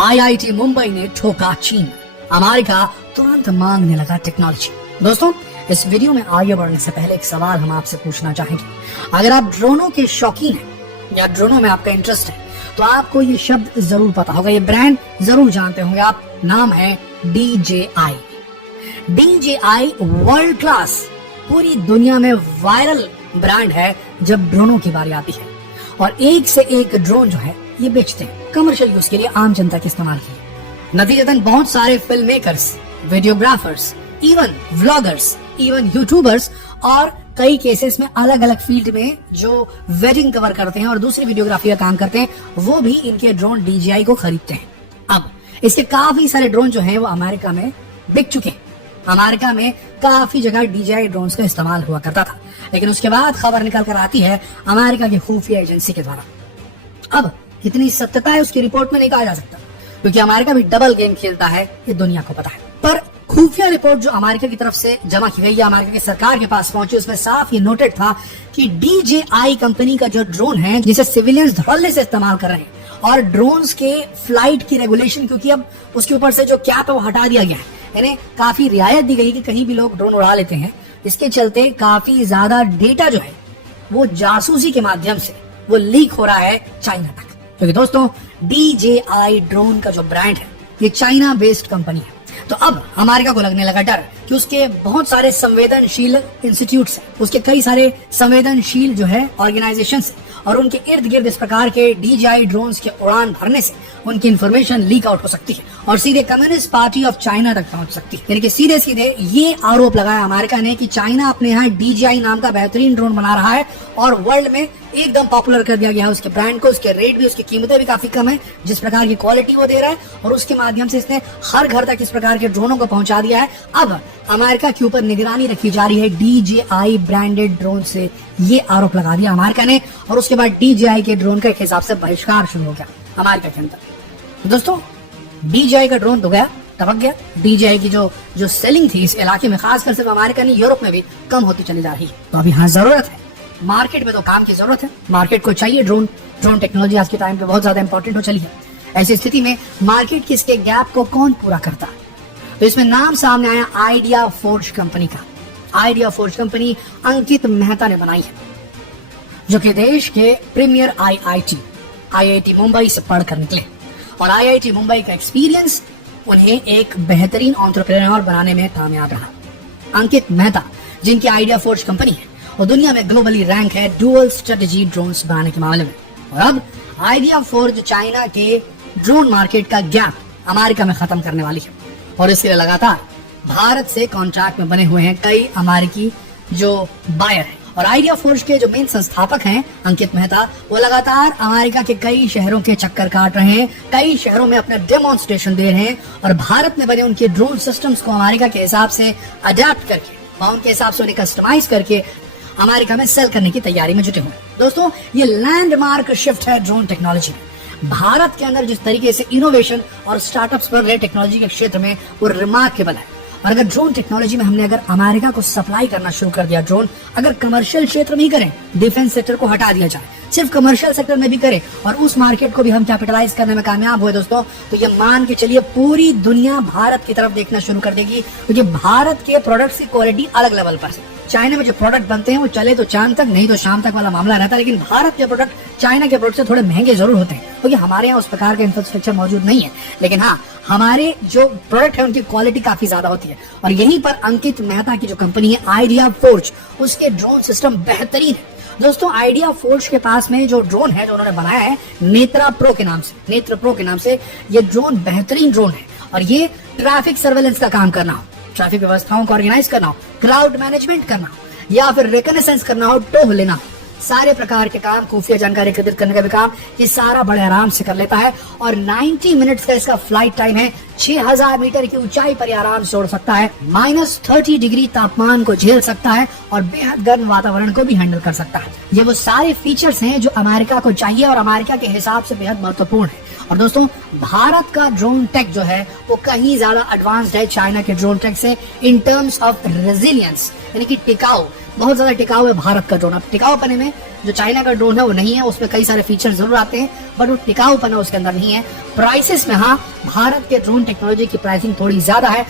IIT Mumbai ने ठोका चीन, अमेरिका तुरंत मांगने लगा टेक्नोलॉजी। दोस्तों, इस वीडियो में आगे बढ़ने से पहले एक सवाल हम आपसे पूछना चाहेंगे। अगर आप ड्रोनों के शौकीन हैं या ड्रोनों में आपका इंटरेस्ट है तो आपको ये शब्द जरूर पता होगा, ये ब्रांड जरूर जानते होंगे आप। नाम है DJI। DJI वर्ल्ड क्लास, पूरी दुनिया में वायरल ब्रांड है जब ड्रोनों की बारी आती है, और एक से एक ड्रोन जो है ये बेचते हैं कमर्शियल यूज के लिए, आम जनता के इस्तेमाल के लिए। नतीजतन बहुत सारे film makers, videographers, even vloggers, even YouTubers और कई केसेस में अलग अलग फील्ड में जो वेडिंग कवर करते हैं और दूसरी वीडियोग्राफी का काम करते हैं, वो भी इनके ड्रोन DJI को खरीदते हैं। अब इसके काफी सारे ड्रोन जो हैं वो अमेरिका में बिक चुके हैं। अमेरिका में काफी जगह DJI ड्रोन्स का इस्तेमाल हुआ करता था, लेकिन उसके बाद खबर निकल कर आती है अमेरिका की खुफिया एजेंसी के द्वारा। अब कितनी सत्यता है उसकी रिपोर्ट में नहीं कहा जा सकता, क्योंकि अमेरिका भी डबल गेम खेलता है, ये दुनिया को पता है। पर खुफिया रिपोर्ट जो अमेरिका की तरफ से जमा की गई या अमेरिका की सरकार के पास पहुंची, उसमें साफ ये नोटेड था कि DJI कंपनी का जो ड्रोन है, जिसे सिविलियंस धड़ल्ले से इस्तेमाल कर रहे हैं, और ड्रोन्स के फ्लाइट की रेगुलेशन, क्योंकि अब उसके ऊपर से जो कैप है वो हटा दिया गया है, यानी काफी रियायत दी गई कि कहीं भी लोग ड्रोन उड़ा लेते हैं। इसके चलते काफी ज्यादा डेटा जो है वो जासूसी के माध्यम से वो लीक हो रहा है चाइना तक। क्योंकि दोस्तों, DJI ड्रोन का जो ब्रांड है ये चाइना बेस्ड कंपनी है। तो अब अमेरिका को लगने लगा डर कि उसके बहुत सारे संवेदनशील इंस्टीट्यूट्स हैं, उसके कई सारे संवेदनशील जो है ऑर्गेनाइजेशंस हैं, और उनके इर्द गिर्द इस प्रकार के DJI ड्रोन्स के उड़ान भरने से उनकी इंफॉर्मेशन लीक आउट हो सकती है और सीधे कम्युनिस्ट पार्टी ऑफ चाइना तक पहुंच सकती है। यानी कि सीधे सीधे ये आरोप लगाया अमेरिका ने कि चाइना अपने यहाँ DJI नाम का बेहतरीन ड्रोन बना रहा है और वर्ल्ड में एकदम पॉपुलर कर दिया गया है उसके ब्रांड को। उसके रेट भी, उसकी कीमतें भी काफी कम है, जिस प्रकार की क्वालिटी वो दे रहा है, और उसके माध्यम से इसने हर घर तक इस प्रकार के ड्रोनों को पहुंचा दिया है। अब अमेरिका के ऊपर निगरानी रखी जा रही है DJI ब्रांडेड ड्रोन से, ये आरोप लगा दिया अमेरिका ने, और उसके बाद DJI के ड्रोन का एक हिसाब से बहिष्कार शुरू हो गया अमेरिका के अंदर। दोस्तों, DJI का ड्रोन तो गया, टपक गया। DJI की जो सेलिंग थी इस इलाके में, खासकर सिर्फ अमेरिका नहीं, यूरोप में भी कम होती चली जा रही है। तो अभी हाँ जरूरत है, मार्केट में तो काम की जरूरत है, मार्केट को चाहिए ड्रोन टेक्नोलॉजी आज के टाइम पे बहुत ज्यादा इंपॉर्टेंट हो चली है। ऐसी स्थिति में मार्केट की इसके गैप को कौन पूरा करता है? तो इसमें नाम सामने आया आइडिया फोर्ज कंपनी का। आइडिया फोर्ज कंपनी अंकित मेहता ने बनाई है, जो कि देश के प्रीमियर IIT मुंबई से पढ़कर निकले, और IIT मुंबई का एक्सपीरियंस उन्हें एक बेहतरीन एंटरप्रेन्योर बनाने में कामयाब रहा। अंकित मेहता, जिनकी आइडिया फोर्ज कंपनी है, और दुनिया में ग्लोबली रैंक है डुअल स्ट्रेटेजी ड्रोन्स बनाने के मामले में, और अब आइडिया फोर्ज चाइना के ड्रोन मार्केट का गैप अमेरिका में खत्म करने वाली है, और इसके लिए लगातार भारत से कॉन्ट्रैक्ट में बने हुए हैं कई अमेरिकी जो बायर हैं। और आइडिया फोर्ज के जो मेन संस्थापक हैं अंकित मेहता, वो लगातार अमेरिका के कई शहरों के चक्कर काट रहे हैं, कई शहरों में अपना डेमोन्स्ट्रेशन दे रहे हैं, और भारत में बने उनके ड्रोन सिस्टम्स को अमेरिका के हिसाब से अडेप्ट करके और उनके हिसाब से उन्हें कस्टमाइज करके अमेरिका में सेल करने की तैयारी में जुटे हुए। दोस्तों, ये लैंडमार्क शिफ्ट है ड्रोन टेक्नोलॉजी में। भारत के अंदर जिस तरीके से इनोवेशन और स्टार्टअप्स बढ़ रहे टेक्नोलॉजी के क्षेत्र में, वो रिमार्केबल है। और अगर ड्रोन टेक्नोलॉजी में हमने अगर अमेरिका को सप्लाई करना शुरू कर दिया ड्रोन, अगर कमर्शियल क्षेत्र में ही करें, डिफेंस सेक्टर को हटा दिया जाए, सिर्फ कमर्शियल सेक्टर में भी करें, और उस मार्केट को भी हम कैपिटलाइज करने में कामयाब हुए दोस्तों, तो ये मान के चलिए पूरी दुनिया भारत की तरफ देखना शुरू कर देगी, क्योंकि भारत के प्रोडक्ट्स की क्वालिटी अलग लेवल पर है। चाइना में जो प्रोडक्ट बनते हैं वो चले तो चांद तक, नहीं तो शाम तक वाला मामला रहता है, लेकिन भारत के प्रोडक्ट चाइना के प्रोडक्ट से थोड़े महंगे जरूर होते हैं, क्योंकि हमारे यहाँ उस प्रकार का इंफ्रास्ट्रक्चर मौजूद नहीं है। लेकिन हाँ, हमारे जो प्रोडक्ट है उनकी क्वालिटी काफी ज्यादा होती है, और यहीं पर अंकित मेहता की जो कंपनी है आइडिया फोर्ज, उसके ड्रोन सिस्टम बेहतरीन है। दोस्तों, आइडिया फोर्ज के पास में जो ड्रोन है, जो उन्होंने बनाया है नेत्र प्रो के नाम से, ये ड्रोन बेहतरीन ड्रोन है, और ये ट्रैफिक सर्वेलेंस का काम करना हो, ट्रैफिक व्यवस्थाओं को ऑर्गेनाइज करना हो, क्राउड मैनेजमेंट करना हो, या फिर रिकनेसेंस करना हो, टोह लेना, सारे प्रकार के काम, खुफिया जानकारी एकत्रित करने का भी काम ये सारा बड़े आराम से कर लेता है। और 90 मिनट्स का इसका फ्लाइट टाइम है। 6000 मीटर की ऊंचाई पर आराम से उड़ सकता है, -30 डिग्री तापमान को झेल सकता है, और बेहद गर्म वातावरण को भी हैंडल कर सकता है। ये वो सारे फीचर्स हैं जो अमेरिका को चाहिए और अमेरिका के हिसाब से बेहद महत्वपूर्ण है। और दोस्तों, भारत का ड्रोन टेक जो है वो कहीं ज्यादा एडवांस्ड है चाइना के ड्रोन टेक से, इन टर्म्स ऑफ रेजिलियंस, यानी कि टिकाऊ, बहुत ज्यादा टिकाऊ है भारत का ड्रोन। अब टिकाऊ बने में जो चाइना का ड्रोन है वो नहीं है, उसमें कई सारे फीचर जरूर आते हैं बट वो टिकाऊपना उसके अंदर नहीं है। प्राइसेस में हाँ, भारत के ड्रोन टेक्नोलॉजी की प्राइसिंग थोड़ी ज्यादा है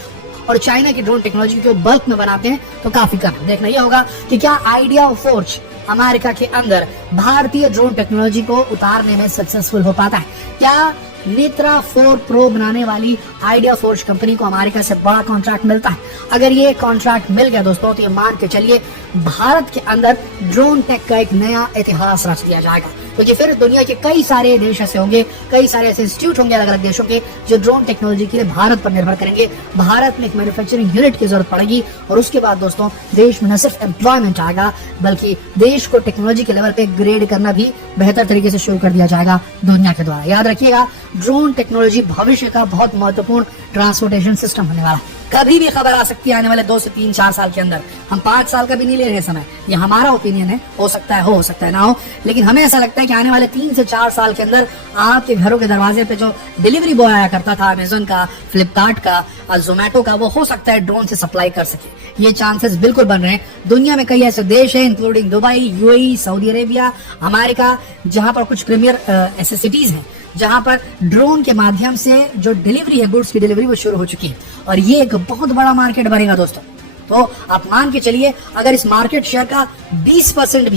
और चाइना की ड्रोन टेक्नोलॉजी को बल्क में बनाते हैं तो काफी कम है। देखना यह होगा कि क्या आइडिया फोर्ज अमेरिका के अंदर भारतीय ड्रोन टेक्नोलॉजी को उतारने में सक्सेसफुल हो पाता है। क्या नेत्रा 4 प्रो बनाने वाली आइडिया फोर्ज कंपनी को अमेरिका से बड़ा कॉन्ट्रैक्ट मिलता है? अगर ये कॉन्ट्रैक्ट मिल गया दोस्तों तो ये मान के चलिए भारत के अंदर ड्रोन टेक का एक नया इतिहास रच दिया जाएगा, क्योंकि फिर दुनिया के कई सारे देश ऐसे होंगे, कई सारे ऐसे इंस्टीट्यूट होंगे अलग अलग देशों के जो ड्रोन टेक्नोलॉजी के लिए भारत पर निर्भर करेंगे। भारत में एक मैन्युफैक्चरिंग यूनिट की जरूरत पड़ेगी और उसके बाद दोस्तों देश में न सिर्फ एम्प्लॉयमेंट आएगा बल्कि देश को टेक्नोलॉजी के लेवल पे ग्रेड करना भी बेहतर तरीके से शुरू कर दिया जाएगा दुनिया के द्वारा। याद रखिएगा, ड्रोन टेक्नोलॉजी भविष्य का बहुत महत्वपूर्ण ट्रांसपोर्टेशन सिस्टम होने वाला है। कभी भी खबर आ सकती है आने वाले 2 से 3 4 साल के अंदर। हम 5 साल का भी नहीं ले रहे समय, ये हमारा ओपिनियन है, हो सकता है हो सकता है ना हो, लेकिन हमें ऐसा लगता है कि आने वाले 3 से 4 साल के अंदर आपके घरों के दरवाजे पे जो डिलीवरी बॉय आया करता था अमेजोन का, फ्लिपकार्ट का, जोमेटो का, वो हो सकता है ड्रोन से सप्लाई कर सके। ये चांसेस बिल्कुल बन रहे हैं। दुनिया में कई ऐसे देश हैं including Dubai, UAE, Saudi Arabia, America, जहां पर कुछ प्रीमियर ऐसे सिटीज हैं जहां पर ड्रोन के माध्यम से जो डिलीवरी है, गुड्स की डिलीवरी, वो शुरू हो चुकी है और ये एक बहुत बड़ा मार्केट बनेगा दोस्तों। तो आप मान के चलिए अगर इस मार्केट शेयर का 20%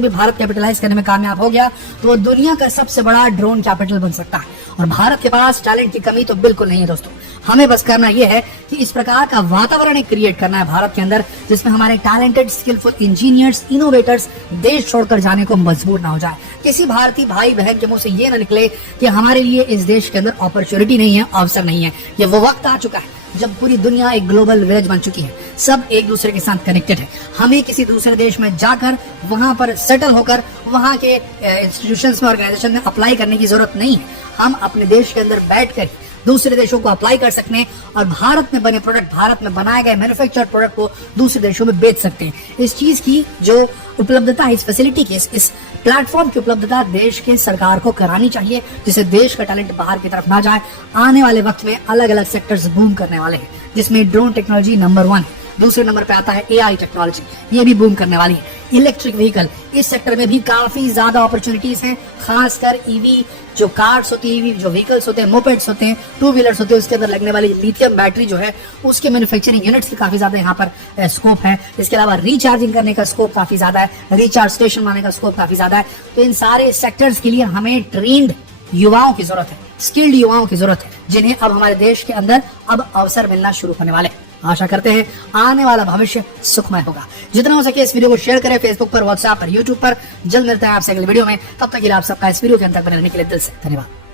भी भारत कैपिटलाइज करने में कामयाब हो गया तो वो दुनिया का सबसे बड़ा ड्रोन कैपिटल बन सकता है। और भारत के पास टैलेंट की कमी तो बिल्कुल नहीं है दोस्तों। हमें बस करना यह है कि इस प्रकार का वातावरण क्रिएट करना है भारत के अंदर जिसमें हमारे टैलेंटेड स्किलफुल इंजीनियर्स, इनोवेटर्स देश छोड़कर जाने को मजबूर ना हो जाए। किसी भारतीय भाई बहन के मुंह से ये ना निकले कि हमारे लिए इस देश के अंदर अपॉर्चुनिटी नहीं है, अवसर नहीं है। ये वो वक्त आ चुका है जब पूरी दुनिया एक ग्लोबल विलेज बन चुकी है, सब एक दूसरे के साथ कनेक्टेड है। हमें किसी दूसरे देश में जाकर वहां पर सेटल होकर वहां के इंस्टीट्यूशंस में, ऑर्गेनाइजेशन में अप्लाई करने की जरूरत नहीं है। हम अपने देश के अंदर बैठकर दूसरे देशों को अप्लाई कर सकते हैं और भारत में बने प्रोडक्ट, भारत में बनाए गए मैन्युफैक्चर्ड प्रोडक्ट को दूसरे देशों में बेच सकते हैं। इस चीज की जो उपलब्धता है, इस फैसिलिटी की, इस प्लेटफॉर्म की उपलब्धता देश के सरकार को करानी चाहिए जिससे देश का टैलेंट बाहर की तरफ ना जाए। आने वाले वक्त में अलग अलग सेक्टर्स बूम करने वाले हैं जिसमें ड्रोन टेक्नोलॉजी नंबर 1 है। दूसरे नंबर पे आता है एआई टेक्नोलॉजी, ये भी बूम करने वाली है। इलेक्ट्रिक व्हीकल, इस सेक्टर में भी काफी ज्यादा अपॉर्चुनिटीज हैं, खासकर ईवी जो कार्स होती है, ईवी जो व्हीकल्स होते हैं, मोपेड्स होते हैं, 2 व्हीलर्स होते हैं, उसके अंदर लगने वाली लिथियम बैटरी जो है उसके मैन्युफैक्चरिंग यूनिट्स की काफी ज्यादा यहाँ पर स्कोप है। इसके अलावा रिचार्जिंग करने का स्कोप काफी ज्यादा है, रिचार्ज स्टेशन बनाने का स्कोप काफी ज्यादा है। तो इन सारे सेक्टर्स के लिए हमें ट्रेंड युवाओं की जरूरत है, स्किल्ड युवाओं की जरूरत है जिन्हें अब हमारे देश के अंदर अब अवसर मिलना शुरू होने वाले हैं। आशा करते हैं आने वाला भविष्य सुखमय होगा। जितना हो सके इस वीडियो को शेयर करें फेसबुक पर, व्हाट्सएप पर, यूट्यूब पर। जल्द मिलते हैं आपसे अगले वीडियो में, तब तक के लिए आप सबका इस वीडियो के अंत तक बने रहने के लिए दिल से धन्यवाद।